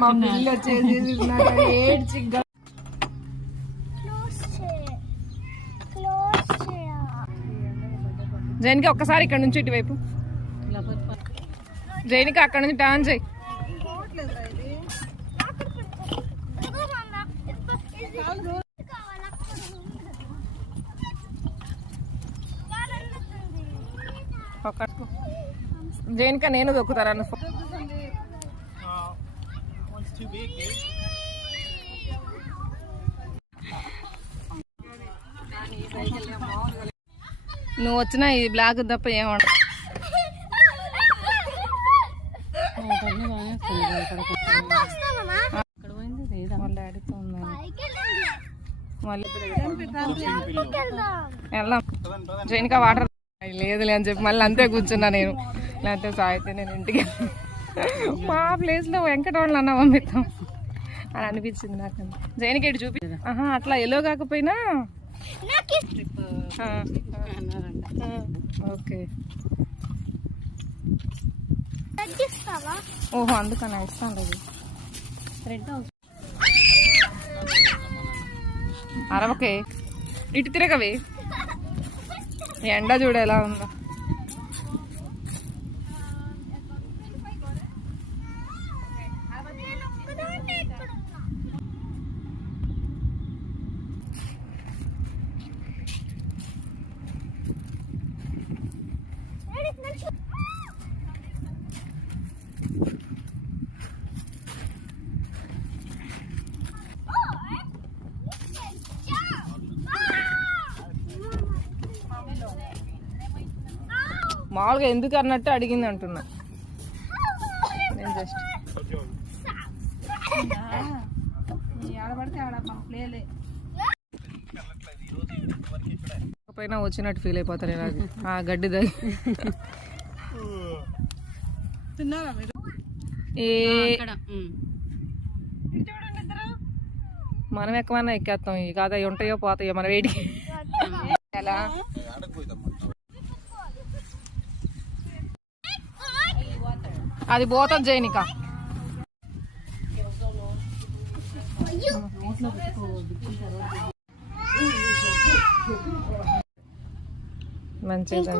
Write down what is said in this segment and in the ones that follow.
మా పిల్ల వచ్చేసి ఏడ్చి జైనికి ఒక్కసారి ఇక్కడ నుంచి ఇటువైపు జైనికి అక్కడ నుంచి టర్న్ చేయి. జైనిక నేను దొక్కుతారా నువ్వు వచ్చినా ఈ బ్లాక్ తప్ప ఏమంట. వెళ్దాం జైనిక వాటర్ లేదులే అని చెప్పి మళ్ళీ అంతే కూర్చున్నా నేను. లేకపోతే సాయితే నేను ఇంటికి మా ప్లేస్లో వెంకటవాళ్ళు అన్న పంపిస్తాం అని అనిపించింది నాకు. జైనికి ఎటు చూపి అట్లా ఎలో కాకపోయినా ఓకే. ఓహో అందుకని ఇస్తాను అరవకే ఇటు తిరగవే. ఎండ చూడ ఎలా ఉందో. మామూలుగా ఎందుకు అన్నట్టు అడిగింది అంటున్నా నేను. జస్ట్ పైన వచ్చినట్టు ఫీల్ అయిపోతాను నేను. ఆ గడ్డి దగ్గర మనం ఎక్కువన్నా ఎక్కేస్తాం. ఇక కాదా ఉంటాయో పోతాయో మన వేడికి. ఎలా అది పోతుంది జైనిక. మంచిగా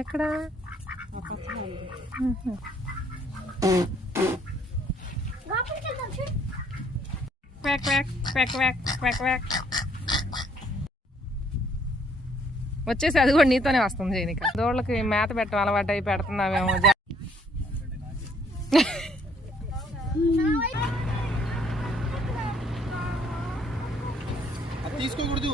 ఎక్కడ వచ్చేసి అది కూడా నీతోనే వస్తుంది జైనిక. దోళ్ళకి మేత పెట్టడం అలవాటు అయి పెడుతున్నావేమో. తీసుకోకూడదు.